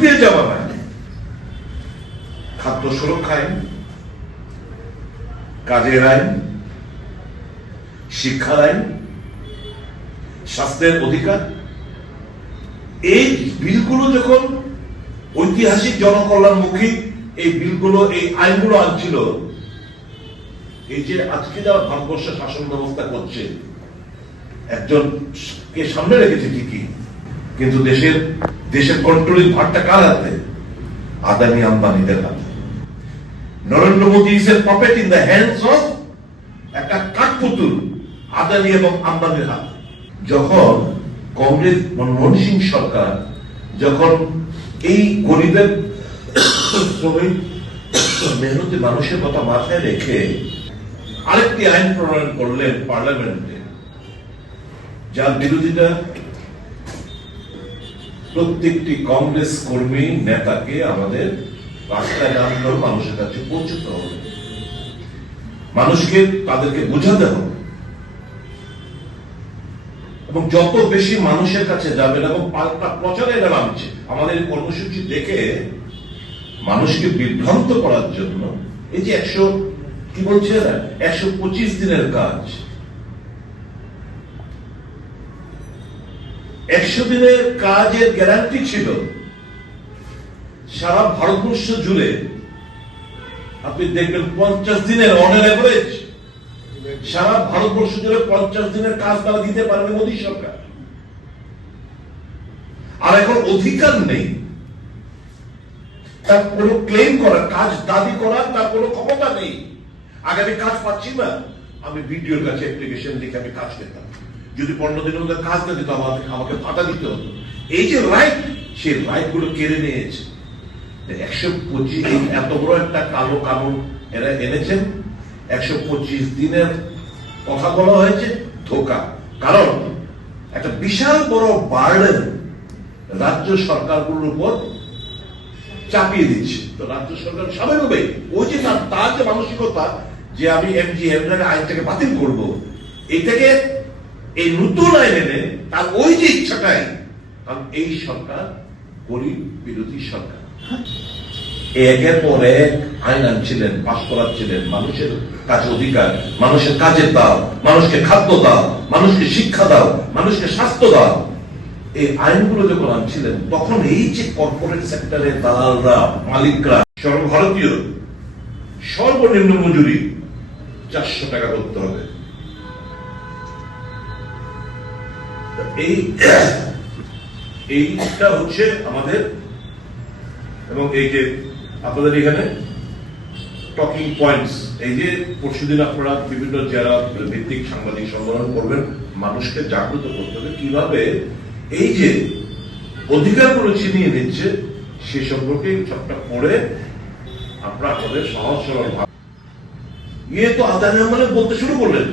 UPA জামানায় খাদ্য সুরক্ষা আইন, কাজের আইন, শিক্ষার আইন, স্বাস্থ্যের অধিকার, এই বিলগুলো যখন ঐতিহাসিক জনকল্যাণমুখী এই বিলগুলো, এই আইনগুলো আনছিল, এই যে আজকে যারা ভারতবর্ষের শাসন ব্যবস্থা করছে, একজন কে সামনে রেখেছে ঠিকই, কিন্তু দেশের কন্ট্রোলিং ভারটা কার হাতে? আদানি আম্বানিদের হাতে। Narendra Modi is a puppet in the hands of একটা কাঠপুতুল আদানি এবং আম্বানির হাতে। যখন কংগ্রেস মনমোহন সিং সরকার যখন এই গরিবের শ্রমিক মেহনতি মানুষের কথা মাথায় রেখে আরেকটি আইন প্রণয়ন করলেন পার্লামেন্টে, যার বিরোধিতা প্রত্যেকটি কংগ্রেস কর্মী নেতাকে আমাদের রাস্তায় নামলেও মানুষের কাছে পৌঁছতে হবে, মানুষকে তাদেরকে বোঝাতে হবে, এবং যত বেশি মানুষের কাছে যাবেন এবং পাল্টা প্রচারে এরা নামছে আমাদের কর্মসূচি দেখে মানুষকে বিভ্রান্ত করার জন্য। এই যে 125 দিনের কাজ, 100 দিনের কাজের গ্যারান্টি ছিল সারা ভারতবর্ষ জুড়ে। আপনি দেখবেন 50 দিনের অন এভারেজ সারা ভারতবর্ষ জুড়ে 50 দিনের কাজ তারা দিতে পারবে মোদী সরকার। আর এখন অধিকার নেই তার কোনো ক্লেম করার, কাজ দাবি করার তার কোনো ক্ষমতা নেই। আগে আমি কাজ পাচ্ছি না, আমি ভিডিওর কাছে অ্যাপ্লিকেশন লিখে আমি কাজ পেতাম, যদি 15 দিনের মধ্যে কাজ না দিত আমাকে ভাতা দিতে হতো। এই যে রাইট, সেই রাইট গুলো কেড়ে নিয়েছে। 125 এত বড় একটা কালো কানুন এরা এনেছেন। 125 দিনের কথা বলা হয়েছে ধোঁকা, কারণ একটা বিশাল বড় বার্ডেন রাজ্য সরকারগুলোর উপর চাপিয়ে দিচ্ছে। তো রাজ্য সরকার স্বাভাবিকভাবেই ওই যে তার যে মানসিকতা যে আমি আইনটাকে বাতিল করবো, এটাকে এই নতুন আইন এনে তার ওই যে ইচ্ছাটাই, কারণ এই সরকার গরিব বিরোধী সরকার, একের পর এক আইন আনছিলেন, পাশ করাচ্ছিলেন, মানুষের কাছে অধিকার, মানুষের কাজের দাও, মানুষকে খাদ্য দাও, মানুষকে শিক্ষা দাও, মানুষকে স্বাস্থ্য দাও। এই আইনগুলো যখন আনছিলেন তখন এই যে কর্পোরেট সেক্টরের দালালরা, মালিকরা, সর্বভারতীয় সর্বনিম্ন মজুরি 400 টাকা করতে হবে। এইটা হচ্ছে আমাদের, এবং এই যে আপনাদের এখানে টকিং পয়েন্টস, এই যে পরশুদিন আপনারা বিভিন্ন জেলা ভিত্তিক সাংবাদিক সম্মেলন করবেন, মানুষকে জাগ্রত করতে হবে কিভাবে এই যে অধিকারগুলো ছিনিয়ে নিচ্ছে সে সম্পর্কে সবটা পড়ে আপনারা আপনাদের সহজ সরল ভাবে। ये तो आदानी अंबानी बोलते शुरू कर रहे,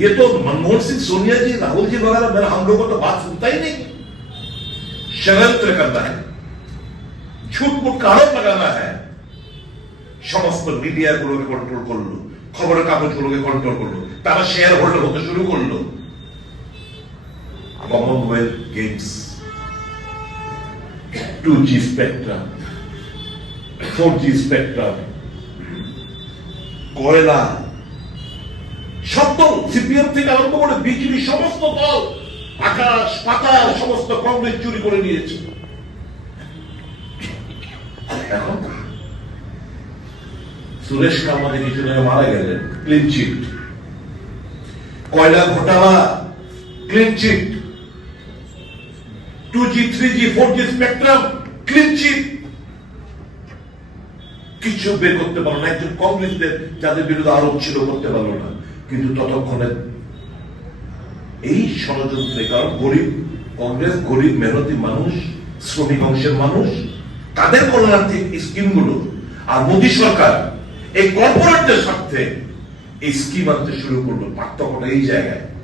ये तो मनमोहन सिंह, सोनिया जी, राहुल जी वगैरह, मेरा हम लोगों को तो बात सुनता ही नहीं। षड्यंत्र करना है, झूठ मूठ का आरोप लगाना है, সমস্ত মিডিয়া গুলোকে কন্ট্রোল করলো, খবরের কাগজ গুলোকে কন্ট্রোল করলো, তারা শেয়ার হোল্ডার হতে শুরু করলো। Commonwealth games, 2G spectrum, 4G spectrum, কয়লা, সব দল, সিপিএম থেকে আরম্ভ করে বিজেপি, সমস্ত দল আকাশ পাতাল সমস্ত কংগ্রেস চুরি করে নিয়েছে। এখন সুরেশ কামাতে কিছু মারা গেলেন, ক্লিন চিট। কয়লা ঘোটালা, clean chit. 2G, 3G, 4G spectrum, clean chit. কিছু বের করতে পারলো না, একজন কংগ্রেসদের যাদের বিরুদ্ধে আরোপ ছিল করতে পারলো না। কিন্তু ততক্ষণে এই ষড়যন্ত্রে, কারণ গরিব কংগ্রেস, গরিব মেহনতি মানুষ, শ্রমিক অংশের মানুষ, তাদের কল্যাণার্থে স্কিমগুলো, আর মোদী সরকার এই কর্পোরেটদের স্বার্থে এই স্কিম আনতে শুরু করলো। পার্থক্যটা এই জায়গায়।